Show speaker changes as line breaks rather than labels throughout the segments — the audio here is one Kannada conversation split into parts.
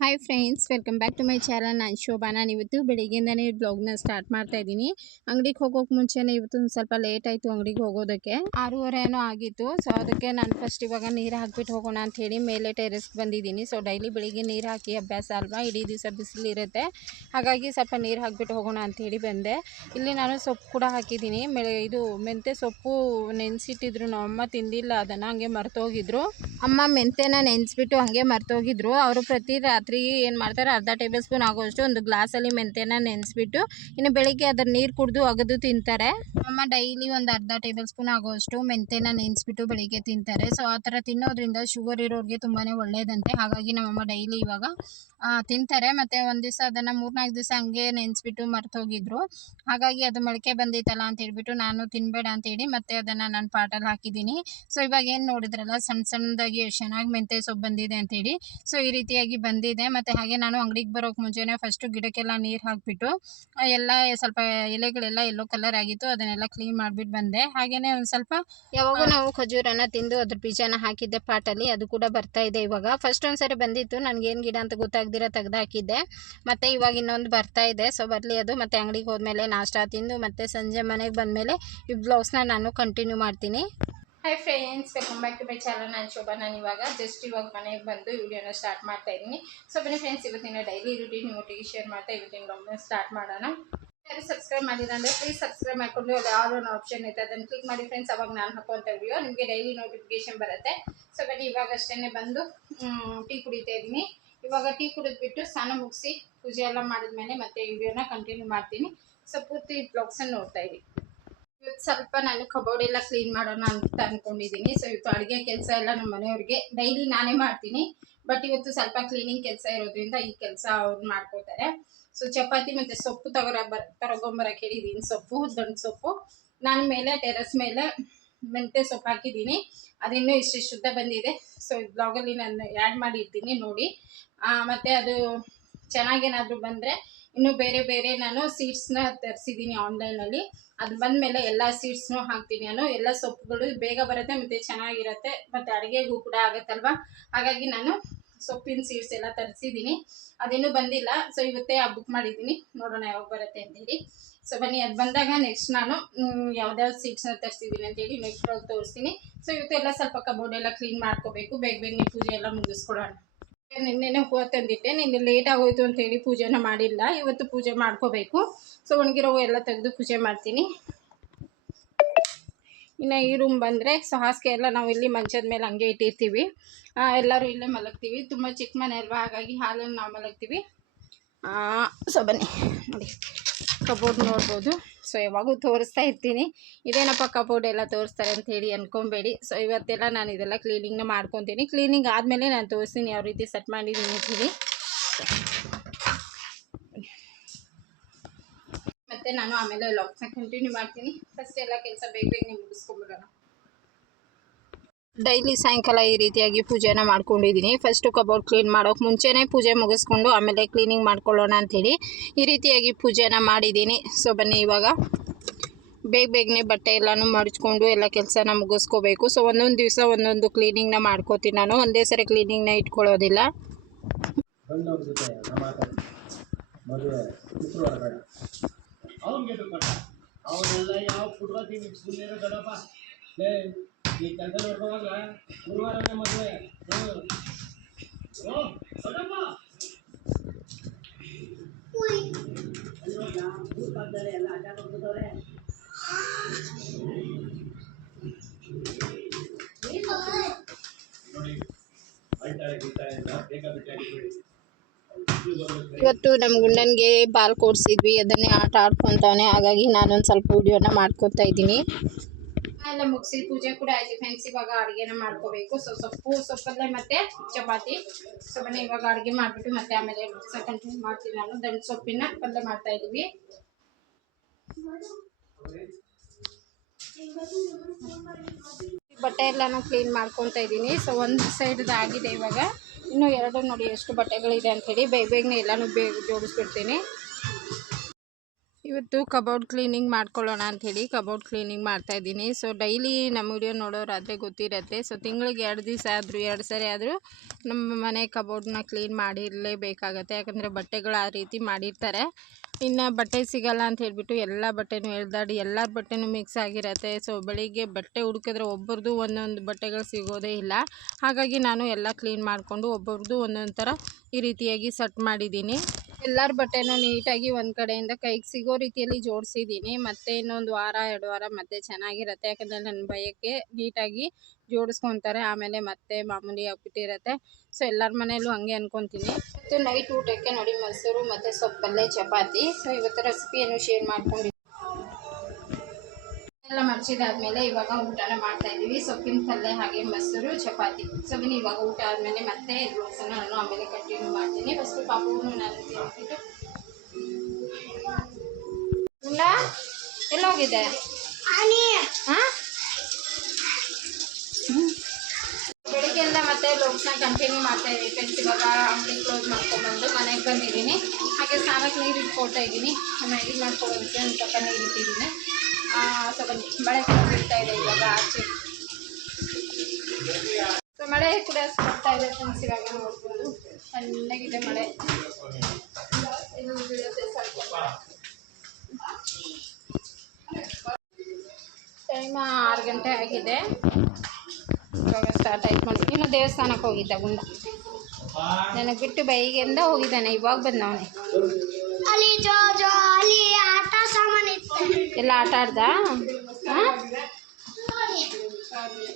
Hi friends welcome back to my channel ನಾನು ಶೋಭಾ. ನಾನು ಇವತ್ತು ಬೆಳಿಗ್ಗೆಯಿಂದನೇ ಬ್ಲಾಗ್ನ ಸ್ಟಾರ್ಟ್ ಮಾಡ್ತಾ ಇದ್ದೀನಿ. ಅಂಗಡಿಗೆ ಹೋಗೋಕೆ ಮುಂಚೆನೇ ಇವತ್ತು ಒಂದು ಸ್ವಲ್ಪ ಲೇಟ್ ಆಯಿತು ಅಂಗಡಿಗೆ ಹೋಗೋದಕ್ಕೆ. ಆರೂವರೆ ಏನೋ ಆಗಿತ್ತು ಸೊ ಅದಕ್ಕೆ ನಾನು ಫಸ್ಟ್ ಇವಾಗ ನೀರು ಹಾಕ್ಬಿಟ್ಟು ಹೋಗೋಣ ಅಂತ ಹೇಳಿ ಮೇಲೆ ಟೆರೆಸ್ಗೆ ಬಂದಿದ್ದೀನಿ. ಸೊ ಡೈಲಿ ಬೆಳಿಗ್ಗೆ ನೀರು ಹಾಕಿ ಅಭ್ಯಾಸ ಅಲ್ವಾ? ಇಡೀ ದಿವಸ ಬಿಸಿಲಿರುತ್ತೆ ಹಾಗಾಗಿ ಸ್ವಲ್ಪ ನೀರು ಹಾಕ್ಬಿಟ್ಟು ಹೋಗೋಣ ಅಂತ ಹೇಳಿ ಬಂದೆ. ಇಲ್ಲಿ ನಾನು ಸೊಪ್ಪು ಕೂಡ ಹಾಕಿದ್ದೀನಿ. ಮೆ ಇದು ಮೆಂತ್ಯ ಸೊಪ್ಪು ನೆನೆಸಿಟ್ಟಿದ್ರು. ನಮ್ಮ ಅಮ್ಮ ತಿಂದಿಲ್ಲ, ಅದನ್ನು ಹಂಗೆ ಮರ್ತೋಗಿದ್ರು. ಅಮ್ಮ ಮೆಂತ್ಯನ ನೆನೆಸ್ಬಿಟ್ಟು ಹಂಗೆ ಮರ್ತೋಗಿದ್ರು. ಅವರು ಪ್ರತಿ ಏನು ಮಾಡ್ತಾರೆ, ಅರ್ಧ ಟೇಬಲ್ ಸ್ಪೂನ್ ಆಗೋಷ್ಟು ಒಂದು ಗ್ಲಾಸಲ್ಲಿ ಮೆಂತ್ಯನ ನೆನೆಸ್ಬಿಟ್ಟು, ಇನ್ನು ಬೆಳಿಗ್ಗೆ ಅದರ ನೀರು ಕುಡಿದು ಅಗದು ತಿಂತಾರೆ. ಅಮ್ಮ ಡೈಲಿ ಒಂದು ಅರ್ಧ ಟೇಬಲ್ ಸ್ಪೂನ್ ಆಗೋಷ್ಟು ಮೆಂತ್ಯನ ನೆನೆಸ್ಬಿಟ್ಟು ಬೆಳಿಗ್ಗೆ ತಿಂತಾರೆ. ಸೊ ಆ ಥರ ತಿನ್ನೋದ್ರಿಂದ ಶುಗರ್ ಇರೋರಿಗೆ ತುಂಬಾ ಒಳ್ಳೆಯದಂತೆ ಹಾಗಾಗಿ ನಮ್ಮಮ್ಮ ಡೈಲಿ ಇವಾಗ ತಿಂತಾರೆ. ಮತ್ತು ಒಂದು ದಿವಸ ಅದನ್ನು ಮೂರ್ನಾಲ್ಕು ದಿವಸ ಹಂಗೆ ನೆನೆಸ್ಬಿಟ್ಟು ಮರ್ತೋಗಿದ್ರು ಹಾಗಾಗಿ ಅದು ಮೊಳಕೆ ಬಂದಿತ್ತಲ್ಲ ಅಂತ ಹೇಳ್ಬಿಟ್ಟು ನಾನು ತಿನ್ನಬೇಡ ಅಂತೇಳಿ ಮತ್ತೆ ಅದನ್ನು ನಾನು ಪಾಟಲ್ಲಿ ಹಾಕಿದ್ದೀನಿ. ಸೊ ಇವಾಗ ಏನು ನೋಡಿದ್ರಲ್ಲ ಸಣ್ಣ ಸಣ್ಣದಾಗಿ ಎಷ್ಟು ಚೆನ್ನಾಗಿ ಮೆಂತ್ಯ ಸೊಪ್ಪು ಬಂದಿದೆ ಅಂತೇಳಿ ಸೊ ಈ ರೀತಿಯಾಗಿ ಬಂದಿದೆ. ಮತ್ತು ಹಾಗೆ ನಾನು ಅಂಗಡಿಗೆ ಬರೋಕ್ಕೆ ಮುಂಚೆನೇ ಫಸ್ಟು ಗಿಡಕ್ಕೆಲ್ಲ ನೀರು ಹಾಕಿಬಿಟ್ಟು ಎಲ್ಲ ಸ್ವಲ್ಪ ಎಲೆಗಳೆಲ್ಲ ಎಲ್ಲೋ ಕಲರ್ ಆಗಿತ್ತು ಅದನ್ನೆಲ್ಲ ಕ್ಲೀನ್ ಮಾಡಿಬಿಟ್ಟು ಬಂದೆ. ಹಾಗೆಯೇ ಒಂದು ಸ್ವಲ್ಪ ಯಾವಾಗೂ ನಾವು ಖಜೂರನ್ನ ತಿಂದು ಅದ್ರ ಬೀಜನ ಹಾಕಿದ್ದೆ ಪಾಟಲ್ಲಿ ಅದು ಕೂಡ ಬರ್ತಾ ಇದೆ ಇವಾಗ. ಫಸ್ಟ್ ಒಂದು ಸರಿ ಬಂದಿತ್ತು ನನಗೇನು ಗಿಡ ಅಂತ ಗೊತ್ತಾಗ್ದಿರ ತೆಗ್ದು ಹಾಕಿದ್ದೆ. ಮತ್ತು ಇವಾಗ ಇನ್ನೊಂದು ಬರ್ತಾ ಇದೆ. ಸೊ ಬರಲಿ ಅದು ಮತ್ತು ಅಂಗಡಿಗೆ ಹೋದ್ಮೇಲೆ ನಾಷ್ಟ ತಿಂದು ಮತ್ತು ಸಂಜೆ ಮನೆಗೆ ಬಂದಮೇಲೆ ಈ ಬ್ಲೌಸ್ನ ನಾನು ಕಂಟಿನ್ಯೂ ಮಾಡ್ತೀನಿ. Hi friends welcome back to my channel ನಾನು ಶೋಭಾ, ನಾನು ಇವಾಗ ಜಸ್ಟ್ ಇವಾಗ ಮನೆಗೆ ಬಂದು ವಿಡಿಯೋನ ಸ್ಟಾರ್ಟ್ ಮಾಡ್ತಾ ಇದ್ದೀನಿ. ಸೊ ಬನ್ನಿ ಫ್ರೆಂಡ್ಸ್ ಇವತ್ತಿನ ಡೈಲಿ ರುಟೀನ್ ಒಟ್ಟಿಗೆ ಶೇರ್ ಮಾಡ್ತಾ ಇವತ್ತಿನ ಬ್ಲಾಗ್ನ ಸ್ಟಾರ್ಟ್ ಮಾಡೋಣ. ಯಾರು ಸಬ್ಸ್ಕ್ರೈಬ್ ಮಾಡಿಲ್ಲ ಅಂದರೆ ಪ್ಲೀಸ್ ಸಬ್ಸ್ಕ್ರೈಬ್ ಮಾಡಿಕೊಂಡು ಅಲ್ಲಿ ಒಂದು ಆಪ್ಷನ್ ಐತೆ ಅದನ್ನು ಕ್ಲಿಕ್ ಮಾಡಿ ಫ್ರೆಂಡ್ಸ್ ಅವಾಗ ನಾನು ಹಾಕುವಂಥ ವಿಡಿಯೋ ನಿಮಗೆ ಡೈಲಿ ನೋಟಿಫಿಕೇಶನ್ ಬರುತ್ತೆ. ಸೊ ಬನ್ನಿ ಇವಾಗ ಅಷ್ಟೇ ಬಂದು ಟೀ ಕುಡಿತಾ ಇದ್ದೀನಿ. ಇವಾಗ ಟೀ ಕುಡಿದ್ಬಿಟ್ಟು ಸ್ನಾನ ಮುಗಿಸಿ ಪೂಜೆ ಎಲ್ಲ ಮಾಡಿದ್ಮೇಲೆ ಮತ್ತೆ ವಿಡಿಯೋನ ಕಂಟಿನ್ಯೂ ಮಾಡ್ತೀನಿ. ಸೊ ಪೂರ್ತಿ ಬ್ಲಾಗ್ಸನ್ನು ನೋಡ್ತಾ ಇದ್ದೀನಿ ಇವತ್ತು ಸ್ವಲ್ಪ ನಾನು ಕಬೋರ್ಡ್ ಎಲ್ಲ ಕ್ಲೀನ್ ಮಾಡೋಣ ಅಂತ ಅಂದ್ಕೊಂಡಿದ್ದೀನಿ ಸೊ ಇವತ್ತು ಅಡುಗೆ ಕೆಲಸ ಎಲ್ಲ ನಮ್ಮ ಮನೆಯವ್ರಿಗೆ. ಡೈಲಿ ನಾನೇ ಮಾಡ್ತೀನಿ. ಬಟ್ ಇವತ್ತು ಸ್ವಲ್ಪ ಕ್ಲೀನಿಂಗ್ ಕೆಲಸ ಇರೋದ್ರಿಂದ ಈ ಕೆಲಸ ಅವ್ರು ಮಾಡ್ಕೋತಾರೆ ಸೊ ಚಪಾತಿ ಮತ್ತು ಸೊಪ್ಪು ತಗೊರ ಬರ ತಗೊಂಬರಕ್ಕೆ ಹೇಳಿದ್ದೀನಿ ಸೊಪ್ಪು ದಂಟು ಸೊಪ್ಪು. ನಾನು ಮೇಲೆ ಟೆರಸ್ ಮೇಲೆ ಮೆಂತೆ ಸೊಪ್ಪು ಹಾಕಿದ್ದೀನಿ ಅದಿನ್ನೂ ಇಷ್ಟು ಶುದ್ಧ ಬಂದಿದೆ. ಸೊ ಬ್ಲಾಗಲ್ಲಿ ನಾನು ಆ್ಯಡ್ ಮಾಡಿ ಇರ್ತೀನಿ ನೋಡಿ ಮತ್ತೆ ಅದು ಚೆನ್ನಾಗೇನಾದರೂ ಬಂದರೆ ಇನ್ನು ಬೇರೆ ಬೇರೆ ನಾನು ಸೀಡ್ಸ್ನ ತರಿಸಿದ್ದೀನಿ ಆನ್ಲೈನಲ್ಲಿ ಅದು ಬಂದಮೇಲೆ ಎಲ್ಲ ಸೀಡ್ಸ್ನೂ ಹಾಕ್ತೀನಿ ನಾನು. ಎಲ್ಲ ಸೊಪ್ಪುಗಳು ಬೇಗ ಬರುತ್ತೆ ಮತ್ತು ಚೆನ್ನಾಗಿರುತ್ತೆ ಮತ್ತು ಅಡುಗೆಗೂ ಕೂಡ ಆಗುತ್ತಲ್ವ? ಹಾಗಾಗಿ ನಾನು ಸೊಪ್ಪಿನ ಸೀಡ್ಸ್ ಎಲ್ಲ ತರಿಸಿದ್ದೀನಿ ಅದಿನ್ನೂ ಬಂದಿಲ್ಲ. ಸೊ ಇವತ್ತೇ ಬುಕ್ ಮಾಡಿದ್ದೀನಿ ನೋಡೋಣ ಯಾವಾಗ ಬರುತ್ತೆ ಅಂತೇಳಿ. ಸೊ ಬನ್ನಿ, ಅದು ಬಂದಾಗ ನೆಕ್ಸ್ಟ್ ನಾನು ಯಾವ್ದಾವ್ದು ಸೀಡ್ಸ್ನ ತರಿಸಿದ್ದೀನಿ ಅಂತೇಳಿ ನೆಕ್ಸ್ಟ್ ತೋರಿಸ್ತೀನಿ. ಸೊ ಇವತ್ತೆಲ್ಲ ಸ್ವಲ್ಪ ಕಬೋರ್ಡ್ ಎಲ್ಲ ಕ್ಲೀನ್ ಮಾಡ್ಕೋಬೇಕು. ಬೇಗ ಬೇಗನೆ ಪೂಜೆ ಎಲ್ಲ ಮುಗಿಸ್ಕೊಡೋಣ. ನಿನ್ನೆನೆ ಹೂವು ತಂದಿಟ್ಟೆ, ನಿನ್ನೆ ಲೇಟ್ ಆಗೋಯ್ತು ಅಂತ ಹೇಳಿ ಪೂಜೆನ ಮಾಡಿಲ್ಲ, ಇವತ್ತು ಪೂಜೆ ಮಾಡ್ಕೋಬೇಕು. ಸೊ ಒಣಗಿರೋ ಹೂವು ಎಲ್ಲ ತೆಗೆದು ಪೂಜೆ ಮಾಡ್ತೀನಿ. ಇನ್ನು ಈ ರೂಮ್ ಬಂದರೆ ಸೊ ಹಾಸಿಗೆ ಎಲ್ಲ ನಾವು ಇಲ್ಲಿ ಮಂಚದ ಮೇಲೆ ಹಂಗೆ ಇಟ್ಟಿರ್ತೀವಿ. ಎಲ್ಲರೂ ಇಲ್ಲೇ ಮಲಗ್ತೀವಿ. ತುಂಬ ಚಿಕ್ಕ ಮನೆ ಅಲ್ವಾ, ಹಾಗಾಗಿ ಹಾಲನ್ನು ನಾವು ಮಲಗ್ತೀವಿ. ಸೊ, ಬನ್ನಿ, ನೋಡಿ. ಕಬೋರ್ಡ್ ನೋಡ್ಬೋದು. ಸೊ ಯಾವಾಗೂ ತೋರಿಸ್ತಾ ಇರ್ತೀನಿ. ಇದೇನಪ್ಪ ಕಬೋರ್ಡ್ ಎಲ್ಲ ತೋರಿಸ್ತಾರೆ ಅಂತ ಹೇಳಿ ಅನ್ಕೊಬೇಡಿ. ಸೊ ಇವತ್ತೆಲ್ಲ ನಾನು ಇದೆಲ್ಲ ಕ್ಲೀನಿಂಗ್ನ ಮಾಡ್ಕೊತೀನಿ. ಕ್ಲೀನಿಂಗ್ ಆದಮೇಲೆ ನಾನು ತೋರಿಸ್ತೀನಿ ಯಾವ ರೀತಿ ಸೆಟ್ ಮಾಡಿದ್ದೀನಿ ಅಂತೀನಿ ಮತ್ತು ನಾನು ಆಮೇಲೆ ಲಾಕ್ಸ್ನ ಕಂಟಿನ್ಯೂ ಮಾಡ್ತೀನಿ. ಫಸ್ಟ್ ಎಲ್ಲ ಕೆಲಸ ಬೇಗ ಬೇಗನೆ ಮುಗಿಸ್ಕೊಂಬಿಡೋಣ ಡೈಲಿ ಸಾಯಂಕಾಲ ಈ ರೀತಿಯಾಗಿ ಪೂಜೆನ ಮಾಡ್ಕೊಂಡಿದ್ದೀನಿ. ಫಸ್ಟು ಕಬೋರ್ಡ್ ಕ್ಲೀನ್ ಮಾಡೋಕೆ ಮುಂಚೆನೇ ಪೂಜೆ ಮುಗಿಸ್ಕೊಂಡು ಆಮೇಲೆ ಕ್ಲೀನಿಂಗ್ ಮಾಡ್ಕೊಳ್ಳೋಣ ಅಂಥೇಳಿ ಈ ರೀತಿಯಾಗಿ ಪೂಜೆನ ಮಾಡಿದ್ದೀನಿ. ಸೊ ಬನ್ನಿ ಇವಾಗ. ಬೇಗ ಬೇಗನೆ ಬಟ್ಟೆ ಎಲ್ಲನೂ ಮಡಚ್ಕೊಂಡು ಎಲ್ಲ ಕೆಲಸನ ಮುಗಿಸ್ಕೋಬೇಕು. ಸೊ ಒಂದೊಂದು ದಿವಸ ಒಂದೊಂದು ಕ್ಲೀನಿಂಗ್ನ ಮಾಡ್ಕೋತೀನಿ ನಾನು. ಒಂದೇ ಸರಿ ಕ್ಲೀನಿಂಗ್ನ ಇಟ್ಕೊಳ್ಳೋದಿಲ್ಲ.
ಈ ಗುರುವಾರನೇ
ಇವತ್ತು ನಮ್ಮ ಗುಂಡನ್ಗೆ ಬಾಲ್ ಕೊಡ್ಸಿದ್ವಿ, ಅದನ್ನೇ ಆಟ ಆಡ್ಕೊತಾನೆ ಹಾಗಾಗಿ ನಾನೊಂದು ಸ್ವಲ್ಪ ವಿಡಿಯೋನ ಮಾಡ್ಕೊತಾ ಇದ್ದೀನಿ. ಎಲ್ಲ ಮುಗಿಸಿ ಪೂಜೆ ಕೂಡ ಆಯ್ತು ಫ್ರೆಂಡ್ಸ್ ಇವಾಗ ಅಡುಗೆನ ಮಾಡ್ಕೋಬೇಕು. ಸೊ ಸೊಪ್ಪು ಸೊಪ್ಪಲ್ಲ ಮತ್ತೆ ಚಪಾತಿ. ಸೊ ಬನ್ನಿ, ಇವಾಗ ಅಡುಗೆ ಮಾಡಿಬಿಟ್ಟು ಮತ್ತೆ ಆಮೇಲೆ ಕಂಟಿನ್ಯೂ ಮಾಡ್ತೀನಿ ನಾನು. ದಂಡು ಸೊಪ್ಪಿನ ಪಲ್ಯ ಮಾಡ್ತಾ ಇದ್ದೀವಿ. ಬಟ್ಟೆ ಎಲ್ಲಾನು ಕ್ಲೀನ್ ಮಾಡ್ಕೊತಾ ಇದ್ದೀನಿ. ಸೊ ಒಂದು ಸೈಡ್ದು ಆಗಿದೆ ಇವಾಗ. ಇನ್ನು ಎರಡು ನೋಡಿ ಎಷ್ಟು ಬಟ್ಟೆಗಳಿದೆ ಅಂಥೇಳಿ ಬೇಗ ಬೇಗನೆ ಎಲ್ಲನೂ ಬೇಗ ಜೋಡಿಸ್ಬಿಡ್ತೀನಿ. ಇವತ್ತು ಕಬೋರ್ಡ್ ಕ್ಲೀನಿಂಗ್ ಮಾಡ್ಕೊಳ್ಳೋಣ ಅಂಥೇಳಿ ಕಬೋರ್ಡ್ ಕ್ಲೀನಿಂಗ್ ಮಾಡ್ತಾ ಇದ್ದೀನಿ. ಸೊ ಡೈಲಿ ನಮ್ಮ ವಿಡಿಯೋ ನೋಡೋರಾದರೆ ಗೊತ್ತಿರುತ್ತೆ. ಸೊ ತಿಂಗಳಿಗೆ ಎರಡು ದಿವಸ ಆದರೂ, ಎರಡು ಸರಿ ಆದರೂ ನಮ್ಮ ಮನೆ ಕಬೋರ್ಡ್ನ ಕ್ಲೀನ್ ಮಾಡಿರಲೇಬೇಕಾಗತ್ತೆ. ಯಾಕಂದರೆ ಬಟ್ಟೆಗಳು ಆ ರೀತಿ ಮಾಡಿರ್ತಾರೆ. ಇನ್ನು ಬಟ್ಟೆ ಸಿಗಲ್ಲ ಅಂತ ಹೇಳಿಬಿಟ್ಟು ಎಲ್ಲ ಬಟ್ಟೆನೂ ಎಳ್ದಾಡಿ ಎಲ್ಲ ಬಟ್ಟೆನೂ ಮಿಕ್ಸ್ ಆಗಿರತ್ತೆ. ಸೊ ಬೆಳಿಗ್ಗೆ ಬಟ್ಟೆ ಹುಡುಕಿದ್ರೆ ಒಬ್ಬರದು ಒಂದೊಂದು ಬಟ್ಟೆಗಳು ಸಿಗೋದೇ ಇಲ್ಲ. ಹಾಗಾಗಿ ನಾನು ಎಲ್ಲ ಕ್ಲೀನ್ ಮಾಡಿಕೊಂಡು ಒಬ್ಬರದು ಒಂದೊಂದು ಥರ ಈ ರೀತಿಯಾಗಿ ಸೆಟ್ ಮಾಡಿದ್ದೀನಿ. ಎಲ್ಲರ ಬಟ್ಟೆನೂ ನೀಟಾಗಿ ಒಂದು ಕಡೆಯಿಂದ ಕೈಗೆ ಸಿಗೋ ರೀತಿಯಲ್ಲಿ ಜೋಡಿಸಿದ್ದೀನಿ ಮತ್ತೆ ಇನ್ನೊಂದು ವಾರ, ಎರಡು ವಾರ ಮತ್ತೆ ಚೆನ್ನಾಗಿರುತ್ತೆ. ಯಾಕಂದರೆ ನನ್ನ ಭಯಕ್ಕೆ ನೀಟಾಗಿ ಜೋಡಿಸ್ಕೊತಾರೆ. ಆಮೇಲೆ ಮತ್ತೆ ಮಾಮೂಲಿ ಆಗ್ಬಿಟ್ಟಿರತ್ತೆ ಸೊ ಎಲ್ಲರ ಮನೆಯಲ್ಲೂ ಹಂಗೆ ಅನ್ಕೊತೀನಿ. ಮತ್ತು ನೈಟ್ ಊಟಕ್ಕೆ ನೋಡಿ ಮೊಸರು ಮತ್ತು ಸೊಪ್ಪಲ್ಲೇ ಚಪಾತಿ. ಸೊ ಇವತ್ತು ರೆಸಿಪಿಯನ್ನು ಶೇರ್ ಮಾಡ್ಕೊಂಡು ಎಲ್ಲ ಮರ್ಚಿದಾದ್ಮೇಲೆ ಇವಾಗ ಊಟನ ಮಾಡ್ತಾ ಇದೀವಿ ಸೊಪ್ಪಿನ ಪಲ್ಯ ಹಾಗೆ ಮೊಸರು ಚಪಾತಿ. ಸೊ ಇವಾಗ ಊಟ ಆದಮೇಲೆ ಮತ್ತೆ ಬ್ಲೌಸನ್ನ ನಾನು ಆಮೇಲೆ ಕಂಟಿನ್ಯೂ ಮಾಡ್ತೀನಿ. ಫಸ್ಟು ಪಾಪವನ್ನು ನಾನು ತಿಂದ್ಬಿಟ್ಟು ಉಂಡ ಎಲ್ಲೋಗಿದೆ? ಹಾಂ? ಬೆಳಿಗ್ಗೆ ಎಲ್ಲ ಮತ್ತೆ ಬ್ಲೌಸ್ನ ಕಂಟಿನ್ಯೂ ಮಾಡ್ತಾ ಇದ್ದೀವಿ ಫ್ರೆಂಡ್ಸ್ ಇವಾಗ ಅಂಗಡಿ ಕ್ಲೋಸ್ ಮಾಡ್ಕೊಂಡ್ಬಂದು ಮನೆಗೆ ಬಂದಿದ್ದೀನಿ. ಹಾಗೆ ಸ್ನಾನಕ್ಕೆ ನೀರು ಇಟ್ಕೊಳ್ತಾ ಇದ್ದೀನಿ ಮ್ಯಾಗಿ ಮಾಡ್ಕೊಳ್ಳೋದಕ್ಕೆ ಒಂದು ಸ್ವಲ್ಪ ನೀರು ಇಟ್ಟಿದ್ದೀನಿ ಸೊ ಬನ್ನಿ ಮಳೆ ಕೂಡ ಬೀಳ್ತಾ ಇದೆ ಇವಾಗ ಆಚೆ. ಸೊ ಮಳೆ ಕೂಡ ಬರ್ತಾ ಇದೆ ಫ್ರೆಂಡ್ಸ್ ಇವಾಗ ನೋಡ್ಬೋದು. ಚೆನ್ನಾಗಿದೆ ಮಳೆ. ಸ್ವಲ್ಪ. ಟೈಮ್ ಆರು ಗಂಟೆ ಆಗಿದೆ. ಇವಾಗ ಸ್ಟಾರ್ಟ್ ಆಯ್ತು ಮಾಡಿ ಇನ್ನು ದೇವಸ್ಥಾನಕ್ಕೆ ಹೋಗಿದ್ದ ಗುಂಡ. ನನಗೆ ಬಿಟ್ಟು ಬೈಗಿಂದ ಹೋಗಿದ್ದಾನೆ. ಇವಾಗ ಬಂದವನೇ.
ಅಲ್ಲಿ ಜೋ ಜೋ ಅಲ್ಲಿ ಆಟ
ಎಲ್ಲ ಆಟ ಆಡ್ದ?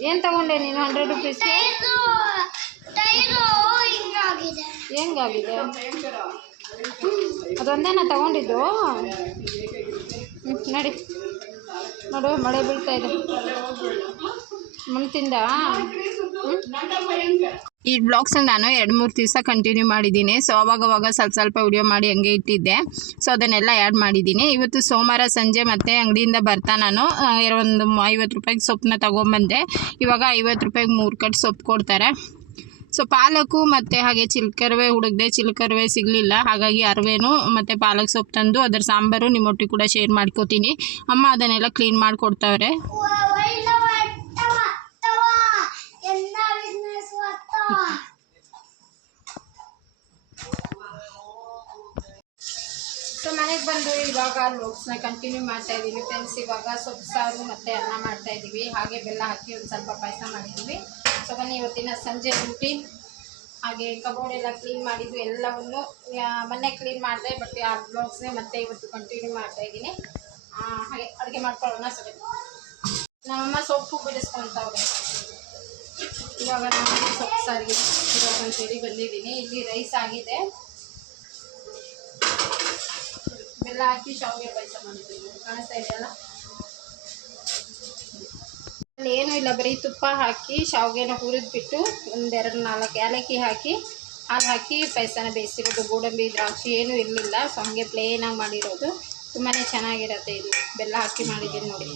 ಏನು ತಗೊಂಡೆ ನೀನು ಹಂಡ್ರೆಡ್
ರುಪೀಸ್ ಹಿಂಗಾಗಿದೆ.
ಅದೊಂದೇನ ತಗೊಂಡಿದ್ದು? ನಡಿ. ನೋಡು ಮಳೆ ಬೀಳ್ತಾ ಇದೆ. ಮಳೆ ತಿಂದ? ಈ ಬ್ಲಾಗ್ಸ್ ನಾನು ಎರಡು ಮೂರು ದಿವಸ ಕಂಟಿನ್ಯೂ ಮಾಡಿದ್ದೀನಿ. ಸೊ ಅವಾಗವಾಗ ಸ್ವಲ್ಪ ಸ್ವಲ್ಪ ವಿಡಿಯೋ ಮಾಡಿ ಹಂಗೆ ಇಟ್ಟಿದ್ದೆ. ಸೊ ಅದನ್ನೆಲ್ಲ ಆ್ಯಡ್ ಮಾಡಿದ್ದೀನಿ. ಇವತ್ತು ಸೋಮವಾರ ಸಂಜೆ ಮತ್ತೆ ಅಂಗಡಿಯಿಂದ ಬರ್ತಾ ನಾನು. ಒಂದು ಐವತ್ತು ರೂಪಾಯಿಗೆ ಸೊಪ್ಪನ್ನ ತೊಗೊಂಬಂದೆ. ಇವಾಗ ಐವತ್ತು ರೂಪಾಯಿಗೆ ಮೂರು ಕಟ್ ಸೊಪ್ಪು ಕೊಡ್ತಾರೆ. ಸೊ ಪಾಲಕು ಮತ್ತು ಹಾಗೆ ಚಿಲ್ಕರ್ವೆ ಹುಡುಗದೆ ಚಿಲ್ಕರ್ವೆ ಸಿಗಲಿಲ್ಲ. ಹಾಗಾಗಿ ಅರ್ವೇನು ಮತ್ತು ಪಾಲಕ್ ಸೊಪ್ಪು ತಂದು, ಅದರ ಸಾಂಬಾರು ನಿಮ್ಮೊಟ್ಟಿಗೆ ಕೂಡ ಶೇರ್ ಮಾಡ್ಕೋತೀನಿ. ಅಮ್ಮ ಅದನ್ನೆಲ್ಲ ಕ್ಲೀನ್ ಮಾಡಿಕೊಡ್ತಾವ್ರೆ. ಸೊ ಮನೆಗೆ ಬಂದು ಇವಾಗ ಲೋಕ್ಸ್ನ ಕಂಟಿನ್ಯೂ ಮಾಡ್ತಾ ಇದ್ದೀವಿ ಫ್ರೆಂಡ್ಸ್ ಇವಾಗ ಸೊಪ್ಪು, ಸಾರು ಮತ್ತು ಅನ್ನ ಮಾಡ್ತಾ ಇದ್ದೀವಿ. ಹಾಗೆ ಬೆಲ್ಲ ಹಾಕಿ ಒಂದು ಸ್ವಲ್ಪ ಪಾಯಸ ಮಾಡಿದ್ದೀವಿ ಸೊ ಬನ್ನಿ ಇವತ್ತಿನ ಸಂಜೆ ರೂಟೀನ್ ಹಾಗೆ ಕಬೋರ್ಡ್ ಎಲ್ಲ ಕ್ಲೀನ್ ಮಾಡಿದ್ದು ಎಲ್ಲವನ್ನು ಮೊನ್ನೆ ಕ್ಲೀನ್ ಮಾಡಿದೆ ಬಟ್ ಆ ಬ್ಲಾಗ್ಸ್ನೇ ಮತ್ತೆ ಇವತ್ತು ಕಂಟಿನ್ಯೂ ಮಾಡ್ತಾ ಇದ್ದೀನಿ. ಹಾಗೆ ಅಡುಗೆ ಮಾಡ್ಕೊಳ್ಳೋಣ ಸರಿ ನಮ್ಮಮ್ಮ ಸೊಪ್ಪು ಬಿಡಿಸ್ಕೊತಾವ್ರೆ. ಇವಾಗ ನಾನು ಸೊಪ್ಪು ಸಾರಿಗೆ ಇವಾಗ ಅಂತೇಳಿ ಬಂದಿದ್ದೀನಿ. ಇಲ್ಲಿ ರೈಸ್ ಆಗಿದೆ. ಬೆಲ್ಲ ಹಾಕಿ ಶಾವಿಗೆ ಪಾಯಸ ಮಾಡಿದ್ದೀನಿ. ಕಾಣಿಸ್ತಾ ಇದೆಯಲ್ಲ? ಏನೂ ಇಲ್ಲ, ಬರೀ ತುಪ್ಪ ಹಾಕಿ ಶಾವಿಗೆನ ಹುರಿದ್ಬಿಟ್ಟು ಒಂದೆರಡು ನಾಲ್ಕು ಏಲಕ್ಕಿ ಹಾಕಿ, ಹಾಲು ಹಾಕಿ ಪಾಯಸನ ಬೇಯಿಸಿರೋದು. ಗೋಡಂಬಿ, ದ್ರಾಕ್ಷಿ ಏನೂ ಇರಲಿಲ್ಲ. ಸೊ ಹಂಗೆ ಪ್ಲೇನಾಗಿ ಮಾಡಿರೋದು. ತುಂಬಾ ಚೆನ್ನಾಗಿರತ್ತೆ ಇದು. ಬೆಲ್ಲ ಹಾಕಿ ಮಾಡಿದ್ದೀನಿ ನೋಡಿ.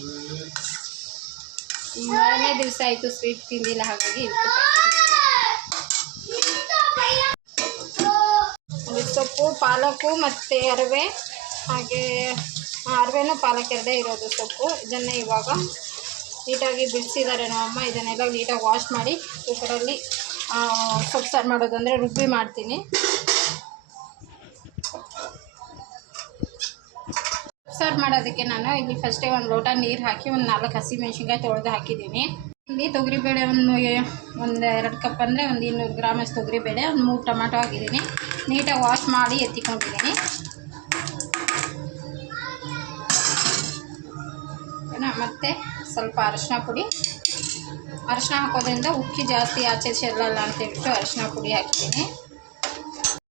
ಮೂರನೇ ದಿವಸ ಆಯಿತು ಸ್ವೀಟ್ ತಿಂದಿಲ್ಲ, ಹಾಗಾಗಿ ಸೊಪ್ಪು, ಪಾಲಕು ಮತ್ತು ಅರವೆ, ಹಾಗೆ ಅರವೇನೂ ಪಾಲಕ್ ಎರಡೇ ಇರೋದು ಸೊಪ್ಪು. ಇದನ್ನ ಇವಾಗ ನೀಟಾಗಿ ಬಿಡಿಸಿದ್ದಾರೆ ನಮ್ಮಮ್ಮ ಇದನ್ನೆಲ್ಲ ನೀಟಾಗಿ ವಾಶ್ ಮಾಡಿ ಕುಕ್ಕರಲ್ಲಿ ಸೊಪ್ಪು ಸಾರು ಮಾಡೋದು ರುಬ್ಬಿ ಮಾಡ್ತೀನಿ. ಮಾಡೋದಕ್ಕೆ ನಾನು ಇಲ್ಲಿ ಫಸ್ಟೇ ಒಂದು ಲೋಟ ನೀರು ಹಾಕಿ ಒಂದು ನಾಲ್ಕು ಹಸಿಮೆಣ್ಸಿನ್ಕಾಯಿ ತೊಳೆದು ಹಾಕಿದ್ದೀನಿ. ಇಲ್ಲಿ ತೊಗರಿಬೇಳೆ ಒಂದು ಒಂದು ಎರಡು ಕಪ್ ಅಂದರೆ ಒಂದು ಇನ್ನೂರು ಗ್ರಾಮ್ ಅಷ್ಟು ತೊಗರಿಬೇಳೆ, ಒಂದು ಮೂರು ಟೊಮಾಟೊ ಹಾಕಿದ್ದೀನಿ. ನೀಟಾಗಿ ವಾಶ್ ಮಾಡಿ ಎತ್ತಿಕೊಂಡಿದ್ದೀನಿ. ಮತ್ತು ಸ್ವಲ್ಪ ಅರಶಿನ ಪುಡಿ. ಅರಶಿನ ಹಾಕೋದ್ರಿಂದ ಉಕ್ಕಿ ಜಾಸ್ತಿ ಆಚೆ ಚೆಲ್ಲಲ್ಲ ಅಂತ ಹೇಳ್ಬಿಟ್ಟು ಅರಶಿನ ಪುಡಿ ಹಾಕಿದ್ದೀನಿ.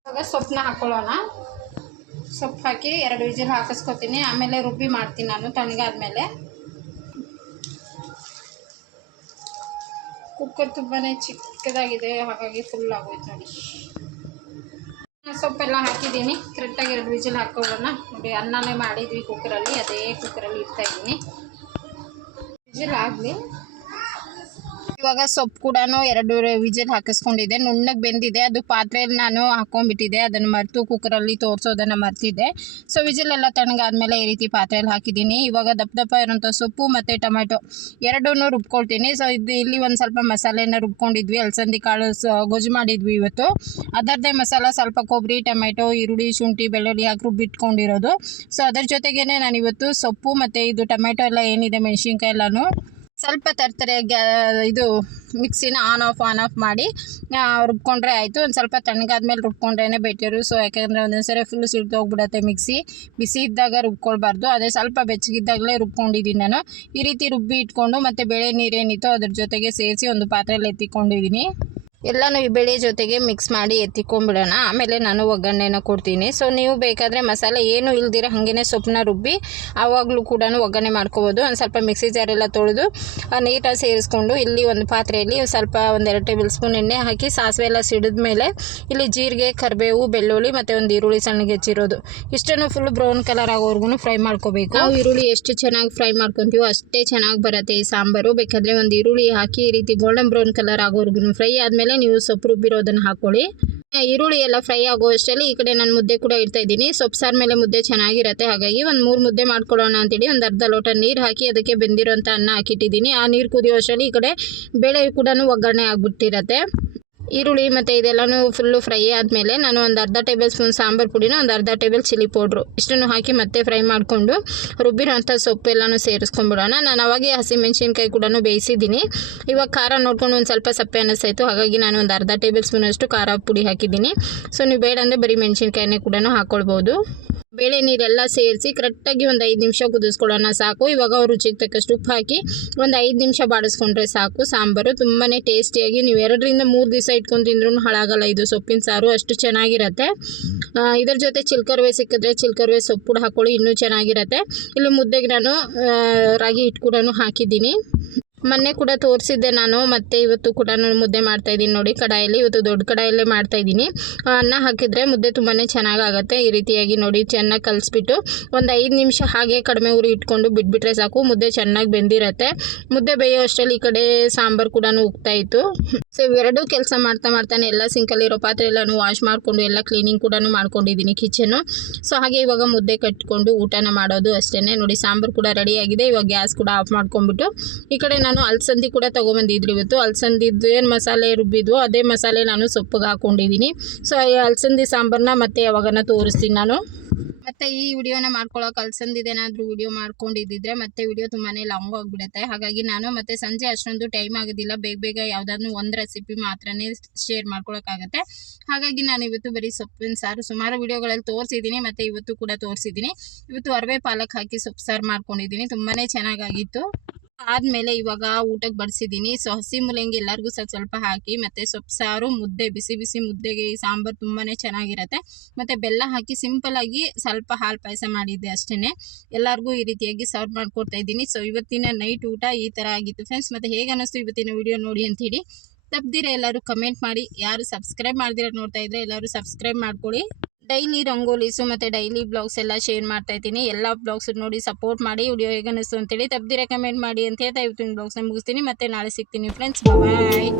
ಇವಾಗ ಸೊಪ್ಪನ್ನ ಹಾಕ್ಕೊಳ್ಳೋಣ ಸೊಪ್ಪು ಹಾಕಿ ಎರಡು ವಿಜಿಲ್ ಹಾಕಿಸ್ಕೊತೀನಿ. ಆಮೇಲೆ ರುಬ್ಬಿ ಮಾಡ್ತೀನಿ ನಾನು ತಣ್ಣಗಾದ್ಮೇಲೆ. ಕುಕ್ಕರ್ ತುಂಬಾ ಚಿಕ್ಕದಾಗಿದೆ, ಹಾಗಾಗಿ ಫುಲ್ ಆಗೋಯ್ತು ನೋಡಿ. ಸೊಪ್ಪೆಲ್ಲ ಹಾಕಿದ್ದೀನಿ. ಕರೆಕ್ಟಾಗಿ ಎರಡು ವಿಜಿಲ್ ಹಾಕೋಣ ನೋಡಿ, ಅನ್ನನೇ ಮಾಡಿದ್ವಿ ಕುಕ್ಕರಲ್ಲಿ ಅದೇ ಕುಕ್ಕರಲ್ಲಿ ಇಡ್ತಾ ಇದ್ದೀನಿ. ವಿಜಿಲ್ ಆಗಲಿ. ಇವಾಗ ಸೊಪ್ಪು ಕೂಡ ಎರಡು ವಿಜಿಲ್ ಹಾಕಿಸ್ಕೊಂಡಿದ್ದೆ. ನುಣ್ಣಗೆ ಬೆಂದಿದೆ. ಅದು ಪಾತ್ರೆಯಲ್ಲಿ ನಾನು ಹಾಕೊಂಡ್ಬಿಟ್ಟಿದ್ದೆ. ಅದನ್ನು ಮರೆತು ಕುಕ್ಕರಲ್ಲಿ ತೋರಿಸೋದನ್ನು ಮರ್ತಿದ್ದೆ. ಸೊ ವಿಜಿಲ್ ಎಲ್ಲ ತಣ್ಣಗಾದ್ಮೇಲೆ ಈ ರೀತಿ ಪಾತ್ರೆಯಲ್ಲಿ ಹಾಕಿದ್ದೀನಿ. ಇವಾಗ ದಪ್ಪ ದಪ್ಪ ಇರೋಂಥ ಸೊಪ್ಪು ಮತ್ತು ಟೊಮೆಟೊ ಎರಡೂ ರುಬ್ಕೊಳ್ತೀನಿ. ಸೊ ಇದು ಇಲ್ಲಿ ಒಂದು ಸ್ವಲ್ಪ ಮಸಾಲೆನ ರುಬ್ಕೊಂಡಿದ್ವಿ. ಅಲಸಂದಿ ಕಾಳು ಗೊಜ್ಜು ಮಾಡಿದ್ವಿ ಇವತ್ತು. ಅದರದ್ದೇ ಮಸಾಲ ಸ್ವಲ್ಪ ಕೊಬ್ಬರಿ ಟೊಮೆಟೊ ಈರುಳ್ಳಿ, ಶುಂಠಿ, ಬೆಳ್ಳುಳ್ಳಿ ಹಾಕಿ ರುಬ್ಬಿಟ್ಕೊಂಡಿರೋದು. ಸೊ ಅದ್ರ ಜೊತೆಗೇ ನಾನು ಇವತ್ತು ಸೊಪ್ಪು ಮತ್ತು ಇದು ಟೊಮೆಟೊ ಎಲ್ಲ ಏನಿದೆ ಮೆಣಸಿನ್ಕಾಯಿ ಎಲ್ಲನೂ ಸ್ವಲ್ಪ ತರ್ತಾರೆ ಇದು ಮಿಕ್ಸಿನ ಆನ್ ಆಫ್ ಆನ್ ಆಫ್ ಮಾಡಿ ರುಬ್ಕೊಂಡ್ರೆ ಆಯಿತು. ಒಂದು ಸ್ವಲ್ಪ ತಣ್ಣಗಾದ್ಮೇಲೆ ರುಬ್ಕೊಂಡ್ರೇ ಬೆಟರು ಸೊ ಯಾಕೆಂದರೆ ಒಂದೊಂದು ಸರಿ ಫುಲ್ ಹೋಗ್ಬಿಡತ್ತೆ ಮಿಕ್ಸಿ. ಬಿಸಿ ಇದ್ದಾಗ ರುಬ್ಕೊಳ್ಬಾರ್ದು. ಅದೇ ಸ್ವಲ್ಪ ಬೆಚ್ಚಗಿದ್ದಾಗಲೇ ರುಬ್ಕೊಂಡಿದ್ದೀನಿ ನಾನು. ಈ ರೀತಿ ರುಬ್ಬಿ ಇಟ್ಕೊಂಡು ಮತ್ತು ಬೇಳೆ ನೀರೇನಿತ್ತು ಅದ್ರ ಜೊತೆಗೆ ಸೇರಿಸಿ ಒಂದು ಪಾತ್ರೆಯಲ್ಲಿ ಎತ್ತಿಕೊಂಡಿದ್ದೀನಿ ಎಲ್ಲನೂ ಈ ಬೆಳೆ ಜೊತೆಗೆ ಮಿಕ್ಸ್ ಮಾಡಿ ಎತ್ತಿಕೊಂಡ್ಬಿಡೋಣ. ಆಮೇಲೆ ನಾನು ಒಗ್ಗರಣೆನ ಕೊಡ್ತೀನಿ. ಸೊ ನೀವು ಬೇಕಾದರೆ ಮಸಾಲೆ ಏನು ಇಲ್ದಿರ ಹಾಗೇ ಸೊಪ್ಪನ್ನ ರುಬ್ಬಿ ಆವಾಗಲೂ ಕೂಡ ಒಗ್ಗರಣೆ ಮಾಡ್ಕೋಬೋದು. ಒಂದು ಸ್ವಲ್ಪ ಮಿಕ್ಸಿ ಜಾರೆಲ್ಲ ತೊಳೆದು ನೀಟಾಗಿ ಸೇರಿಸ್ಕೊಂಡು ಇಲ್ಲಿ ಒಂದು ಪಾತ್ರೆಯಲ್ಲಿ ಸ್ವಲ್ಪ ಒಂದೆರಡು ಟೇಬಲ್ ಸ್ಪೂನ್ ಎಣ್ಣೆ ಹಾಕಿ, ಸಾಸಿವೆ ಎಲ್ಲ ಸಿಡಿದ ಮೇಲೆ ಇಲ್ಲಿ ಜೀರಿಗೆ, ಕರಿಬೇವು, ಬೆಳ್ಳುಳ್ಳಿ ಮತ್ತು ಒಂದು ಈರುಳ್ಳಿ ಸಣ್ಣಗೆ ಹೆಚ್ಚಿರೋದು. ಇಷ್ಟನ್ನು ಫುಲ್ ಬ್ರೌನ್ ಕಲರ್ ಆಗೋವರೆಗೂ ಫ್ರೈ ಮಾಡ್ಕೋಬೇಕು. ನಾವು ಈರುಳ್ಳಿ ಎಷ್ಟು ಚೆನ್ನಾಗಿ ಫ್ರೈ ಮಾಡ್ಕೊತೀವೋ ಅಷ್ಟೇ ಚೆನ್ನಾಗಿ ಬರುತ್ತೆ ಈ ಸಾಂಬಾರು. ಬೇಕಾದರೆ ಒಂದು ಈರುಳ್ಳಿ ಹಾಕಿ ಈ ರೀತಿ ಗೋಲ್ಡನ್ ಬ್ರೌನ್ ಕಲರ್ ಆಗೋವರೆಗೂ ಫ್ರೈ ಆದಮೇಲೆ ನೀವು ಸೊಪ್ಪು ರುಬ್ಬಿರೋದನ್ನು ಹಾಕ್ಕೊಳ್ಳಿ ಈರುಳ್ಳಿ ಎಲ್ಲ ಫ್ರೈ ಆಗೋ ಅಷ್ಟರಲ್ಲಿ ಈ ಕಡೆ ನಾನು ಮುದ್ದೆ ಕೂಡ ಇಡ್ತಾ ಇದ್ದೀನಿ. ಸೊಪ್ಪು ಸಾರು ಮೇಲೆ ಮುದ್ದೆ ಚೆನ್ನಾಗಿರುತ್ತೆ. ಹಾಗಾಗಿ ಒಂದು ಮೂರು ಮುದ್ದೆ ಮಾಡ್ಕೊಳ್ಳೋಣ ಅಂತೇಳಿ ಒಂದು ಅರ್ಧ ಲೋಟ ನೀರು ಹಾಕಿ ಅದಕ್ಕೆ ಬೆಂದಿರೋಂಥ ಅನ್ನ ಹಾಕಿಟ್ಟಿದ್ದೀನಿ. ಆ ನೀರು ಕುದಿಯೋ ಅಷ್ಟರಲ್ಲಿ ಈ ಕಡೆ ಬೇಳೆ ಕೂಡ ಒಗ್ಗರಣೆ ಆಗ್ಬಿಟ್ಟಿರತ್ತೆ. ಈರುಳ್ಳಿ ಮತ್ತು ಇದೆಲ್ಲನೂ ಫುಲ್ಲು ಫ್ರೈ ಆದಮೇಲೆ ನಾನು ಒಂದು ಅರ್ಧ ಟೇಬಲ್ ಸ್ಪೂನ್ ಸಾಂಬಾರು ಪುಡಿನ, ಒಂದು ಅರ್ಧ ಟೇಬಲ್ ಚಿಲ್ಲಿ ಪೌಡ್ರು ಇಷ್ಟನ್ನು ಹಾಕಿ ಮತ್ತೆ ಫ್ರೈ ಮಾಡಿಕೊಂಡು ರುಬ್ಬಿರೋಂಥ ಸೊಪ್ಪೆಲ್ಲನೂ ಸೇರಿಸ್ಕೊಂಡ್ಬಿಡೋಣ. ನಾನು ಅವಾಗೆ ಹಸಿಮೆಣ್ಸಿನ್ಕಾಯಿ ಕೂಡ ಬೇಯಿಸಿದ್ದೀನಿ. ಇವಾಗ ಖಾರ ನೋಡ್ಕೊಂಡು ಒಂದು ಸ್ವಲ್ಪ ಸಪ್ಪೆ ಅನ್ನಿಸ್ತಾಯಿತ್ತು ಹಾಗಾಗಿ ನಾನು ಒಂದು ಅರ್ಧ ಟೇಬಲ್ ಸ್ಪೂನಷ್ಟು ಖಾರ ಪುಡಿ ಹಾಕಿದ್ದೀನಿ. ಸೊ ನೀವು ಬೇಡ ಅಂದರೆ ಬರೀ ಮೆಣಸಿನ್ಕಾಯಿನೇ ಕೂಡ ಹಾಕ್ಕೊಳ್ಬೋದು ಬೇಳೆ ನೀರೆಲ್ಲ ಸೇರಿಸಿ ಕರೆಕ್ಟಾಗಿ ಒಂದು ಐದು ನಿಮಿಷ ಕುದಿಸ್ಕೊಳ್ಳೋಣ ಸಾಕು. ಇವಾಗ ರುಚಿಗೆ ತಕ್ಕಷ್ಟು ಉಪ್ಪು ಹಾಕಿ ಒಂದು ಐದು ನಿಮಿಷ ಬಾಡಿಸ್ಕೊಂಡ್ರೆ ಸಾಕು. ಸಾಂಬಾರು ತುಂಬಾ ಟೇಸ್ಟಿಯಾಗಿ ನೀವು ಎರಡರಿಂದ ಮೂರು ದಿವಸ ಇಟ್ಕೊಂಡು ತಿಂದ್ರೂ ಹಾಳಾಗಲ್ಲ. ಇದು ಸೊಪ್ಪಿನ ಸಾರು ಅಷ್ಟು ಚೆನ್ನಾಗಿರುತ್ತೆ. ಇದರ ಜೊತೆ ಚಿಲ್ಕರ್ವೆ ಸಿಕ್ಕಿದ್ರೆ ಚಿಲ್ಕರ್ವೆ ಸೊಪ್ಪು ಕೂಡ ಹಾಕ್ಕೊಳ್ಳಿ ಇನ್ನೂ ಚೆನ್ನಾಗಿರುತ್ತೆ. ಇಲ್ಲಿ ಮುದ್ದೆಗೆ ನಾನು ರಾಗಿ ಹಿಟ್ಟು ಕೂಡ ಹಾಕಿದ್ದೀನಿ. ಮೊನ್ನೆ ಕೂಡ ತೋರಿಸಿದ್ದೆ ನಾನು ಮತ್ತೆ ಇವತ್ತು ಕೂಡ ನಾನು ಮುದ್ದೆ ಮಾಡ್ತಾ ಇದ್ದೀನಿ ನೋಡಿ ಕಡಾಯಲ್ಲಿ. ಇವತ್ತು ದೊಡ್ಡ ಕಡಾಯಲ್ಲೇ ಮಾಡ್ತಾ ಇದ್ದೀನಿ. ಆ, ಅನ್ನ ಹಾಕಿದರೆ ಮುದ್ದೆ ತುಂಬಾ ಚೆನ್ನಾಗಾಗತ್ತೆ. ಈ ರೀತಿಯಾಗಿ ನೋಡಿ ಚೆನ್ನಾಗಿ ಕಲಿಸ್ಬಿಟ್ಟು ಒಂದು ಐದು ನಿಮಿಷ ಹಾಗೆ ಕಡಿಮೆ ಉರಿ ಇಟ್ಕೊಂಡು ಬಿಟ್ಬಿಟ್ರೆ ಸಾಕು ಮುದ್ದೆ ಚೆನ್ನಾಗಿ ಬೆಂದಿರತ್ತೆ. ಮುದ್ದೆ ಬೇಯೋ ಅಷ್ಟರಲ್ಲಿ ಈ ಕಡೆ ಸಾಂಬಾರು ಕೂಡ ಇತ್ತು. ಸೊ ಇವೆರಡೂ ಕೆಲಸ ಮಾಡ್ತಾ ಮಾಡ್ತಾನೆ ಎಲ್ಲ ಸಿಂಕಲ್ಲಿರೋ ಪಾತ್ರೆ ಎಲ್ಲನೂ ವಾಶ್ ಮಾಡಿಕೊಂಡು ಎಲ್ಲ ಕ್ಲೀನಿಂಗ್ ಕೂಡ ಮಾಡ್ಕೊಂಡಿದ್ದೀನಿ ಕಿಚನು ಸೊ ಹಾಗೆ ಇವಾಗ ಮುದ್ದೆ ಕಟ್ಕೊಂಡು ಊಟನ ಮಾಡೋದು ಅಷ್ಟೇ ನೋಡಿ ಸಾಂಬಾರು ಕೂಡ ರೆಡಿಯಾಗಿದೆ ಇವಾಗ ಗ್ಯಾಸ್ ಕೂಡ ಆಫ್ ಮಾಡ್ಕೊಂಡ್ಬಿಟ್ಟು ಈ ಕಡೆ ನಾನು ಅಲಸಂದಿ ಕೂಡ ತೊಗೊಂಬಂದಿದ್ರು ಇವತ್ತು. ಅಲಸಂದಿದ್ದು ಏನು ಮಸಾಲೆ ರುಬ್ಬಿದ್ವೋ ಅದೇ ಮಸಾಲೆ ನಾನು ಸೊಪ್ಪಿಗೆ ಹಾಕ್ಕೊಂಡಿದ್ದೀನಿ ಸೊ ಈ ಅಲಸಂದಿ ಸಾಂಬಾರನ್ನ ಮತ್ತೆ ಯಾವಾಗನ ತೋರಿಸ್ತೀನಿ ನಾನು. ಮತ್ತು ಈ ವಿಡಿಯೋನ ಮಾಡ್ಕೊಳ್ಳೋಕೆ ಅಲ್ಸಂದಿದ್ದೇನಾದರೂ ವಿಡಿಯೋ ಮಾಡ್ಕೊಂಡಿದ್ದಿದ್ರೆ ಮತ್ತೆ ವಿಡಿಯೋ ತುಂಬಾ ಲಾಂಗ್ ಆಗಿಬಿಡುತ್ತೆ. ಹಾಗಾಗಿ ನಾನು ಮತ್ತೆ ಸಂಜೆ ಅಷ್ಟೊಂದು ಟೈಮ್ ಆಗೋದಿಲ್ಲ. ಬೇಗ ಬೇಗ ಯಾವುದಾದ್ರು ಒಂದು ರೆಸಿಪಿ ಮಾತ್ರನೇ ಶೇರ್ ಮಾಡ್ಕೊಳೋಕ್ಕಾಗತ್ತೆ ಹಾಗಾಗಿ ನಾನು ಇವತ್ತು ಬರೀ ಸೊಪ್ಪಿನ ಸಾರು ಸುಮಾರು ವಿಡಿಯೋಗಳಲ್ಲಿ ತೋರಿಸಿದ್ದೀನಿ ಮತ್ತು ಇವತ್ತು ಕೂಡ ತೋರಿಸಿದ್ದೀನಿ ಇವತ್ತು ಅರವೆ ಪಾಲಕ್ ಹಾಕಿ ಸೊಪ್ಪು ಸಾರು ಮಾಡ್ಕೊಂಡಿದ್ದೀನಿ ತುಂಬಾ ಚೆನ್ನಾಗಾಗಿತ್ತು. ಆದಮೇಲೆ ಇವಾಗ ಊಟಕ್ಕೆ ಬಡಿಸಿದ್ದೀನಿ ಸೊ, ಹಸಿ ಮೂಲಂಗಿ ಎಲ್ಲರಿಗೂ ಸ್ವಲ್ಪ ಸ್ವಲ್ಪ ಹಾಕಿ, ಮತ್ತು ಸೊಪ್ಪು ಸಾರು, ಮುದ್ದೆ, ಬಿಸಿ ಬಿಸಿ ಮುದ್ದೆಗೆ ಈ ಸಾಂಬಾರು ತುಂಬಾ ಚೆನ್ನಾಗಿರುತ್ತೆ. ಮತ್ತು ಬೆಲ್ಲ ಹಾಕಿ ಸಿಂಪಲಾಗಿ ಸ್ವಲ್ಪ ಹಾಲು ಪಾಯಸ ಮಾಡಿದ್ದೆ ಅಷ್ಟೇ ಎಲ್ಲರಿಗೂ ಈ ರೀತಿಯಾಗಿ ಸರ್ವ್ ಮಾಡಿಕೊಡ್ತಾ ಇದ್ದೀನಿ. ಸೊ, ಇವತ್ತಿನ ನೈಟ್ ಊಟ ಈ ಥರ ಆಗಿತ್ತು ಫ್ರೆಂಡ್ಸ್. ಮತ್ತು ಹೇಗೆ ಅನ್ನಿಸ್ತು ಇವತ್ತಿನ ವಿಡಿಯೋ ನೋಡಿ ಅಂತೇಳಿ ತಪ್ಪದಿರ ಎಲ್ಲರೂ ಕಮೆಂಟ್ ಮಾಡಿ. ಯಾರು ಸಬ್ಸ್ಕ್ರೈಬ್ ಮಾಡಿದಿರ ನೋಡ್ತಾ ಇದ್ರೆ ಎಲ್ಲರೂ ಸಬ್ಸ್ಕ್ರೈಬ್ ಮಾಡ್ಕೊಳ್ಳಿ ಡೈಲಿ ರಂಗೋಲೀಸು ಮತ್ತು ಡೈಲಿ ಬ್ಲಾಗ್ಸ್ ಎಲ್ಲ ಶೇರ್ ಮಾಡ್ತಾ ಇದ್ದೀನಿ. ಎಲ್ಲ ಬ್ಲಾಗ್ಸ್ ನೋಡಿ ಸಪೋರ್ಟ್ ಮಾಡಿ, ವಿಡಿಯೋ ಹೇಗೆ ಅನ್ನಿಸ್ತು ಅಂತೇಳಿ ತಪ್ಪದಿರ ಕಮೆಂಟ್ ಮಾಡಿ ಅಂತ ಹೇಳ್ತಾ ಇವತ್ತಿನ ಬ್ಲಾಗ್ಸ್ನ ಮುಗಿಸ್ತೀನಿ. ಮತ್ತೆ ನಾಳೆ ಸಿಗ್ತೀನಿ ಫ್ರೆಂಡ್ಸ್ ಬಾಯ್